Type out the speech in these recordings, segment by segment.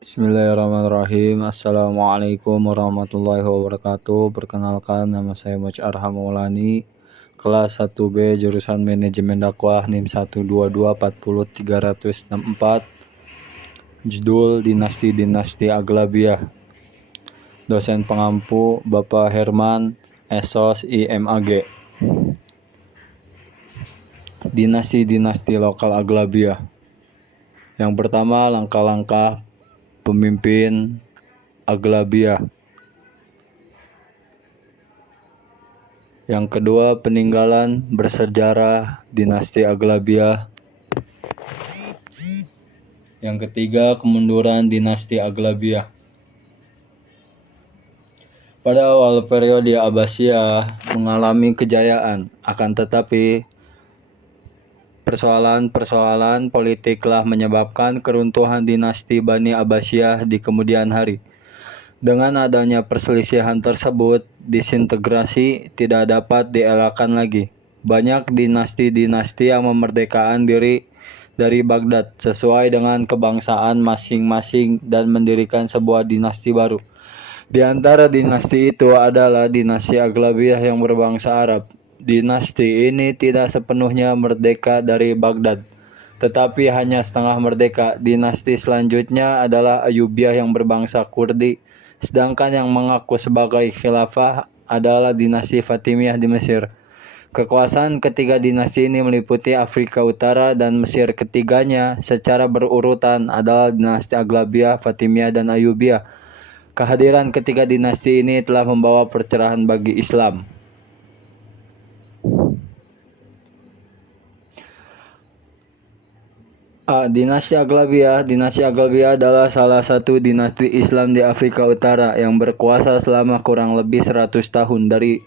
Bismillahirrahmanirrahim. Assalamualaikum warahmatullahi wabarakatuh. Perkenalkan, nama saya Muhammad Arham Maulani, kelas 1B jurusan Manajemen Dakwah NIM 122403064. Judul Dinasti Aglabiah. Dosen pengampu Bapak Herman Esos IMAG. Dinasti lokal Aglabiah. Yang pertama, langkah-langkah pemimpin Aglabiah. Yang kedua, peninggalan bersejarah dinasti Aglabiah. Yang ketiga, kemunduran dinasti Aglabiah. Pada awal periode Abbasiyah mengalami kejayaan, akan tetapi persoalan politiklah menyebabkan keruntuhan dinasti Bani Abbasiyah di kemudian hari. Dengan adanya perselisihan tersebut, disintegrasi tidak dapat dielakkan lagi. Banyak dinasti-dinasti yang memerdekakan diri dari Baghdad sesuai dengan kebangsaan masing-masing dan mendirikan sebuah dinasti baru. Di antara dinasti itu adalah dinasti Aglabiah yang berbangsa Arab. Dinasti ini tidak sepenuhnya merdeka dari Baghdad, tetapi hanya setengah merdeka. Dinasti selanjutnya adalah Ayyubiyah yang berbangsa Kurdi, sedangkan yang mengaku sebagai khilafah adalah dinasti Fatimiyah di Mesir. Kekuasaan ketiga dinasti ini meliputi Afrika Utara dan Mesir. Ketiganya secara berurutan adalah dinasti Aglabiah, Fatimiyah, dan Ayyubiyah. Kehadiran ketiga dinasti ini telah membawa percerahan bagi Islam. Dinasti Aglabiah adalah salah satu dinasti Islam di Afrika Utara yang berkuasa selama kurang lebih 100 tahun dari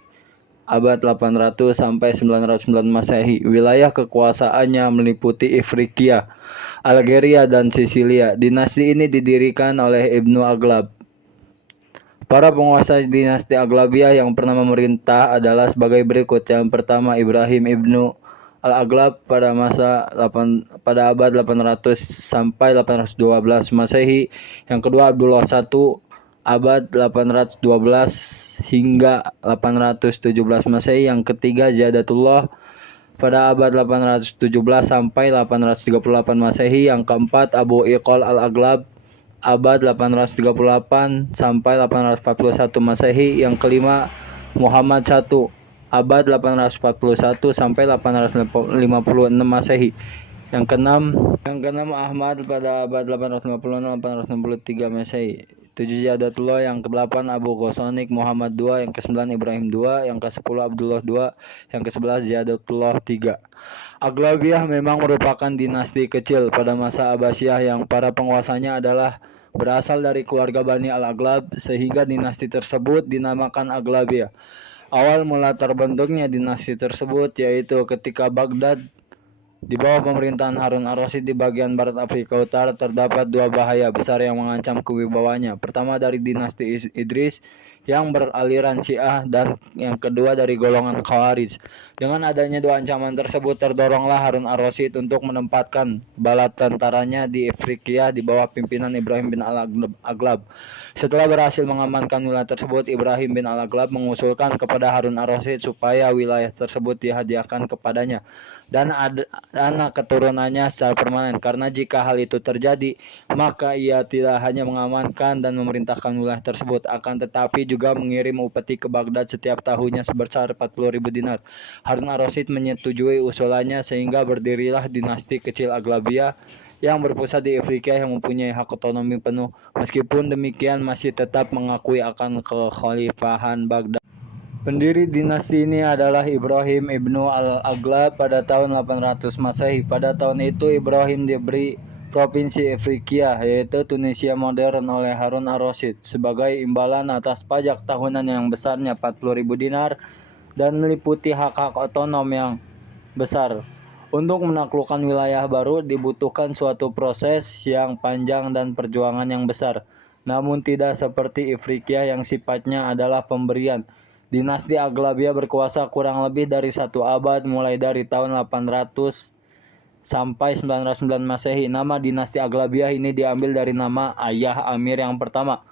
abad 800 sampai 909 Masehi. Wilayah kekuasaannya meliputi Ifriqiya, Algeria, dan Sisilia. Dinasti ini didirikan oleh Ibnu Aglab. Para penguasa dinasti Aglabiah yang pernah memerintah adalah sebagai berikut. Yang pertama, Ibrahim ibnu Al-Aglab pada abad 800 sampai 812 Masehi. Yang kedua, Abdullah I abad 812 hingga 817 Masehi. Yang ketiga, Ziyadatullah pada abad 817 sampai 838 Masehi. Yang keempat, Abu Iqal Al-Aglab abad 838 sampai 841 Masehi. Yang kelima, Muhammad I abad 841 sampai 856 Masehi. Yang keenam Ahmad pada abad 856-863 Masehi. 7 Ziyadatullah. Yang ke-8 Abu Ghosonik Muhammad II. Yang ke-9 Ibrahim II. Yang ke-10 Abdullah II. Yang ke-11 Ziyadatullah III. Aglabiah memang merupakan dinasti kecil pada masa Abbasiyah yang para penguasanya adalah berasal dari keluarga Bani Al-Aglab, sehingga dinasti tersebut dinamakan Aglabiah. Awal mula terbentuknya dinasti tersebut yaitu ketika Baghdad di bawah pemerintahan Harun ar-Rasyid di bagian barat Afrika Utara terdapat dua bahaya besar yang mengancam kewibawanya. Pertama dari dinasti Idris yang beraliran Syiah, dan yang kedua dari golongan Khawarij. Dengan adanya dua ancaman tersebut, terdoronglah Harun ar-Rasyid untuk menempatkan bala tentaranya di Ifriqiya di bawah pimpinan Ibrahim bin Al-Aglab. Setelah berhasil mengamankan wilayah tersebut, Ibrahim bin Al-Aglab mengusulkan kepada Harun ar-Rasyid supaya wilayah tersebut dihadiahkan kepadanya dan anak keturunannya secara permanen, karena jika hal itu terjadi, maka ia tidak hanya mengamankan dan memerintahkan wilayah tersebut, akan tetapi juga mengirim upeti ke Baghdad setiap tahunnya sebesar 40.000 dinar. Harun ar-Rasyid menyetujui usulannya sehingga berdirilah dinasti kecil Aglabiah yang berpusat di Afrika yang mempunyai hak otonomi penuh. Meskipun demikian masih tetap mengakui akan kekhalifahan Baghdad. Pendiri dinasti ini adalah Ibrahim ibnu Al-Aglab pada tahun 800 Masehi. Pada tahun itu Ibrahim diberi provinsi Ifriqiya, yaitu Tunisia modern, oleh Harun ar-Rasyid sebagai imbalan atas pajak tahunan yang besarnya 40.000 dinar dan meliputi hak-hak otonom yang besar. Untuk menaklukkan wilayah baru dibutuhkan suatu proses yang panjang dan perjuangan yang besar. Namun tidak seperti Ifriqiya yang sifatnya adalah pemberian. Dinasti Aglabiah berkuasa kurang lebih dari 1 abad, mulai dari tahun 800 sampai 909 Masehi. Nama dinasti Aghlabiyah ini diambil dari nama ayah Amir yang pertama,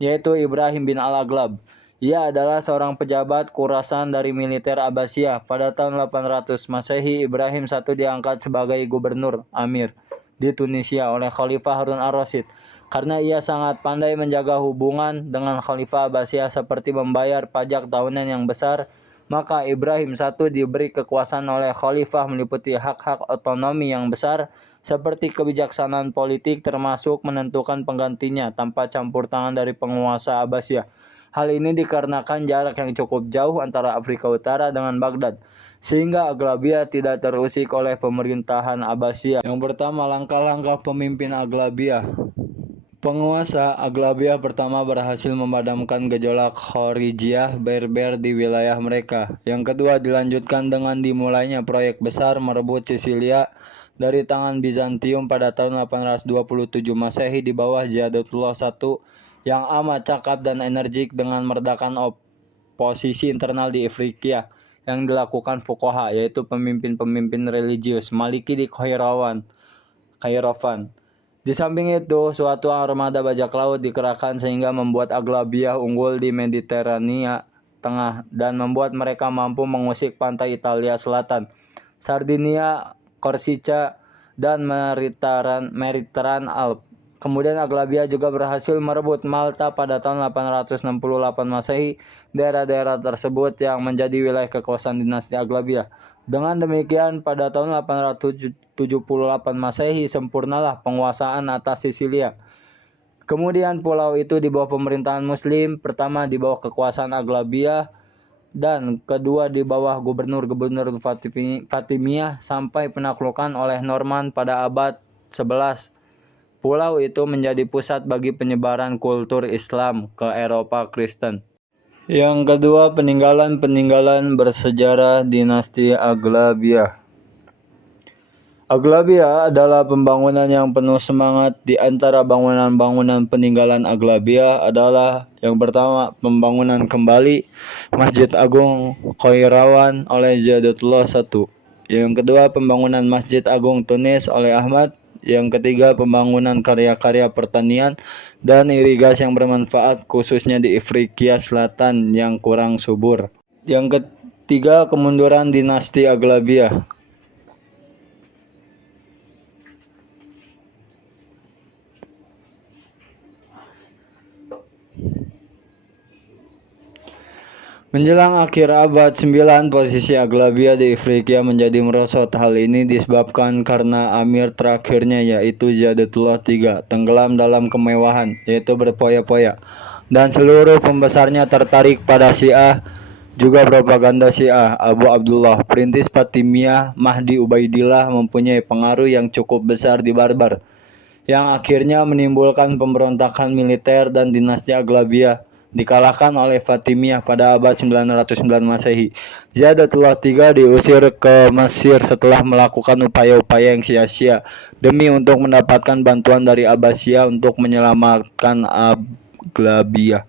yaitu Ibrahim bin Al-Aghlab. Ia adalah seorang pejabat Khurasan dari militer Abbasiyah. Pada tahun 800 Masehi, Ibrahim I diangkat sebagai gubernur Amir di Tunisia oleh Khalifah Harun ar-Rasyid. Karena ia sangat pandai menjaga hubungan dengan Khalifah Abbasiyah seperti membayar pajak tahunan yang besar, maka Ibrahim I diberi kekuasaan oleh Khalifah meliputi hak-hak otonomi yang besar seperti kebijaksanaan politik termasuk menentukan penggantinya tanpa campur tangan dari penguasa Abbasiyah. Hal ini dikarenakan jarak yang cukup jauh antara Afrika Utara dengan Baghdad, sehingga Aghlabiyah tidak terusik oleh pemerintahan Abbasiyah. Yang pertama, langkah-langkah pemimpin Aghlabiyah. Penguasa Aghlabiyah pertama berhasil memadamkan gejolak Kharijiyah Berber di wilayah mereka. Yang kedua, dilanjutkan dengan dimulainya proyek besar merebut Sisilia dari tangan Bizantium pada tahun 827 Masehi di bawah Ziyadatullah I yang amat cakap dan energik dengan meredakan oposisi internal di Afrika yang dilakukan fuqaha, yaitu pemimpin-pemimpin religius Maliki di Khairawan. Di samping itu, suatu armada bajak laut dikerahkan sehingga membuat Aghlabiyah unggul di Mediterania Tengah dan membuat mereka mampu mengusik pantai Italia Selatan, Sardinia, Korsika, dan Mediterranean Alp. Kemudian Aghlabiyah juga berhasil merebut Malta pada tahun 868 Masehi. Daerah-daerah tersebut yang menjadi wilayah kekuasaan dinasti Aghlabiyah. Dengan demikian, pada tahun 878 Masehi sempurnalah penguasaan atas Sisilia. Kemudian pulau itu di bawah pemerintahan Muslim, pertama di bawah kekuasaan Aghlabiyah dan kedua di bawah gubernur-gubernur Fatimiyah sampai penaklukan oleh Norman pada abad 11. Pulau itu menjadi pusat bagi penyebaran kultur Islam ke Eropa Kristen. Yang kedua, peninggalan bersejarah dinasti Aghlabiyah. Aghlabiyah adalah pembangunan yang penuh semangat. Di antara bangunan-bangunan peninggalan Aghlabiyah adalah yang pertama, pembangunan kembali Masjid Agung Khairawan oleh Ziyadatullah I. Yang kedua, pembangunan Masjid Agung Tunis oleh Ahmad. Yang ketiga, pembangunan karya-karya pertanian dan irigasi yang bermanfaat khususnya di Afrika Selatan yang kurang subur. Yang ketiga, kemunduran dinasti Aghlabiyah. Menjelang akhir abad 9, posisi Aghlabiyah di Afrika menjadi merosot. Hal ini disebabkan karena Amir terakhirnya, yaitu Ziyadatullah III, tenggelam dalam kemewahan, yaitu berpoya-poya, dan seluruh pembesarnya tertarik pada Syiah, juga propaganda Syiah. Abu Abdullah, perintis Fatimiyah Mahdi Ubaidillah, mempunyai pengaruh yang cukup besar di Barbar, yang akhirnya menimbulkan pemberontakan militer dan dinasti Aghlabiyah dikalahkan oleh Fatimiyah pada abad 909 Masehi. Ziyadatullah III diusir ke Mesir setelah melakukan upaya-upaya yang sia-sia demi untuk mendapatkan bantuan dari Abbasiyah untuk menyelamatkan Aghlabiyah.